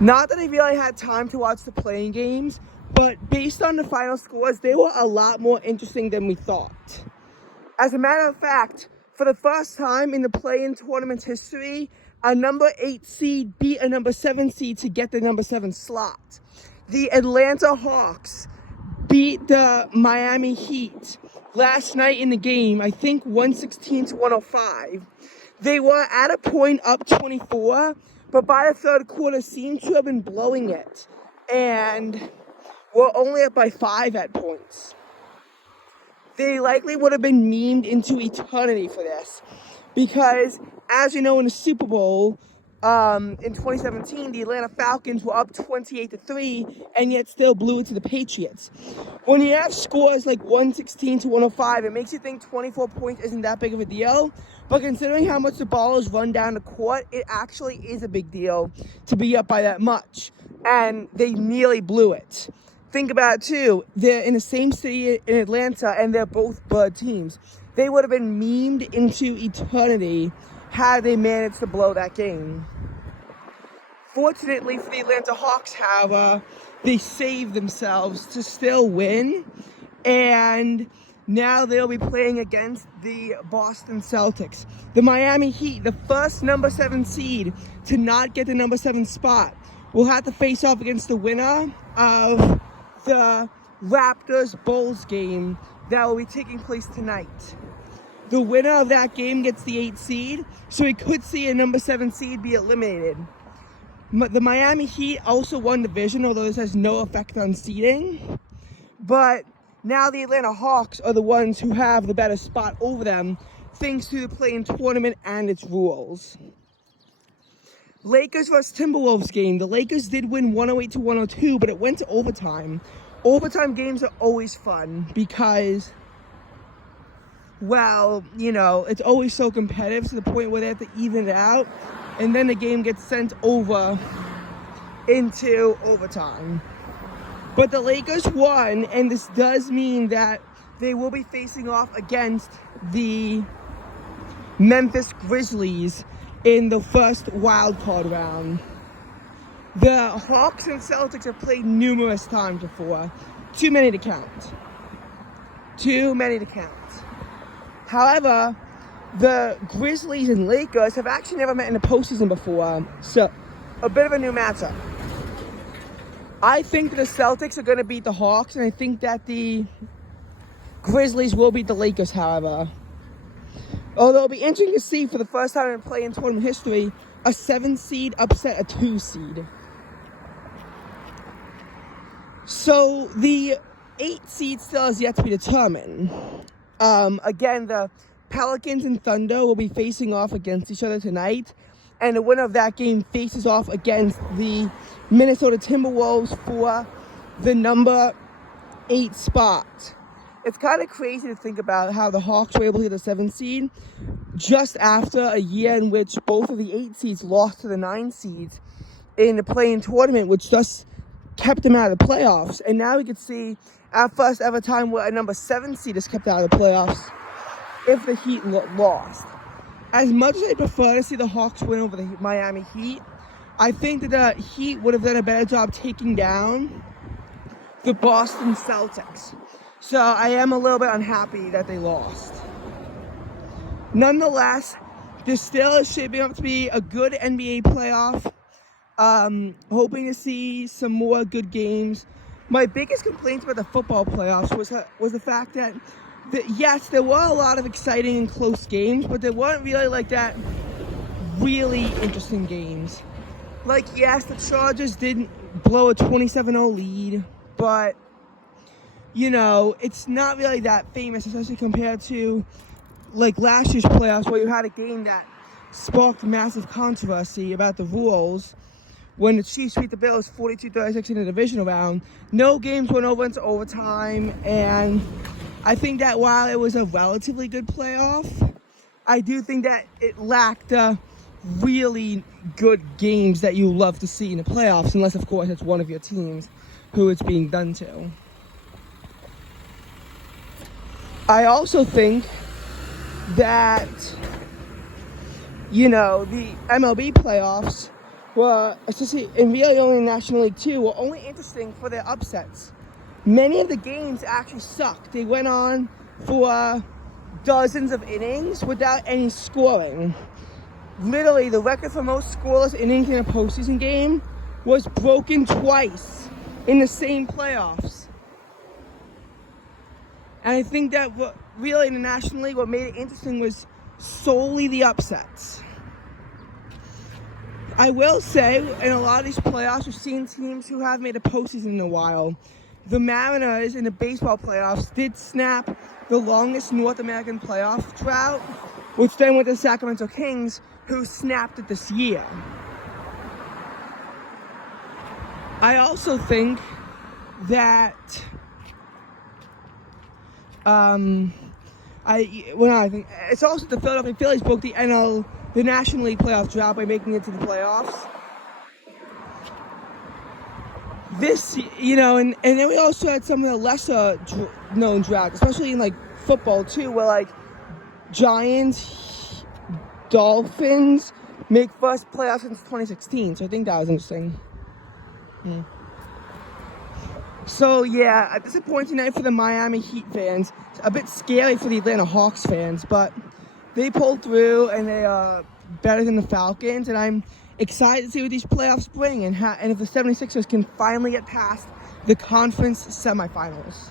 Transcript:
Not that I really had time to watch the playing games, but based on the final scores, they were a lot more interesting than we thought. As a matter of fact, for the first time in the play-in tournament's history, a number 8 seed beat a number 7 seed to get the number 7 slot. The Atlanta Hawks beat the Miami Heat last night in the game, I think 116 to 105. They were at a point up 24, but by the third quarter seemed to have been blowing it, and were only up by 5 at points. They likely would have been memed into eternity for this, because as you know, in the Super Bowl in 2017, the Atlanta Falcons were up 28-3 and yet still blew it to the Patriots. When you have scores like 116 to 105, it makes you think 24 points isn't that big of a deal, but considering how much the ball is run down the court, it actually is a big deal to be up by that much, and they nearly blew it. Think about it too, they're in the same city in Atlanta and they're both Bird teams. They would have been memed into eternity had they managed to blow that game. Fortunately for the Atlanta Hawks, however, they saved themselves to still win, and now they'll be playing against the Boston Celtics. The Miami Heat, the first number 7 seed to not get the number 7 spot, will have to face off against the winner of the Raptors-Bulls game that will be taking place tonight. The winner of that game gets the 8 seed, so we could see a number 7 seed be eliminated. The Miami Heat also won the division, although this has no effect on seeding. But now the Atlanta Hawks are the ones who have the better spot over them, thanks to the play-in tournament and its rules. Lakers vs. Timberwolves game. The Lakers did win 108 to 102, but it went to overtime. Overtime games are always fun because, well, you know, it's always so competitive to the point where they have to even it out, and then the game gets sent over into overtime. But the Lakers won, and this does mean that they will be facing off against the Memphis Grizzlies in the first wild card round. The Hawks and Celtics have played numerous times before. Too many to count. However, the Grizzlies and Lakers have actually never met in the postseason before, so a bit of a new matchup. I think that the Celtics are going to beat the Hawks, and I think that the Grizzlies will beat the Lakers, however. Although it'll be interesting to see, for the first time in play-in tournament history, a 7 seed upset a 2 seed. So the 8 seed still has yet to be determined. Again, the Pelicans and Thunder will be facing off against each other tonight, and the winner of that game faces off against the Minnesota Timberwolves for the number 8 spot. It's kind of crazy to think about how the Hawks were able to get the 7 seed just after a year in which both of the 8 seeds lost to the 9 seeds in the play-in tournament, which just kept them out of the playoffs. And now we could see our first ever time where a number 7 seed is kept out of the playoffs if the Heat lost. As much as I prefer to see the Hawks win over the Miami Heat, I think that the Heat would have done a better job taking down the Boston Celtics. So I am a little bit unhappy that they lost. Nonetheless, this still is shaping up to be a good NBA playoff. Hoping to see some more good games. My biggest complaints about the football playoffs was the fact that yes, there were a lot of exciting and close games, but there weren't really like that really interesting games. Like, yes, the Chargers didn't blow a 27-0 lead, but, you know, it's not really that famous, especially compared to, like, last year's playoffs where you had a game that sparked massive controversy about the rules when the Chiefs beat the Bills 42-36 in the divisional round. No games went over into overtime, and I think that while it was a relatively good playoff, I do think that it lacked really good games that you love to see in the playoffs, unless, of course, it's one of your teams who it's being done to. I also think that, you know, the MLB playoffs were, especially and really only in the National League too, were only interesting for their upsets. Many of the games actually sucked. They went on for dozens of innings without any scoring. Literally, the record for most scoreless innings in a postseason game was broken twice in the same playoffs. And I think that really in the National League, what made it interesting was solely the upsets. I will say, in a lot of these playoffs, we've seen teams who have made a postseason in a while. The Mariners in the baseball playoffs did snap the longest North American playoff drought, which then went to the Sacramento Kings, who snapped it this year. I also think that I think it's also the Philadelphia Phillies broke the National League playoff drought by making it to the playoffs. This, and then we also had some of the lesser known droughts, especially in like football too, where like Giants, Dolphins make first playoffs since 2016. So I think that was interesting. So yeah, a disappointing night for the Miami Heat fans. A bit scary for the Atlanta Hawks fans, but they pulled through and they are better than the Falcons. And I'm excited to see what these playoffs bring and if the 76ers can finally get past the conference semifinals.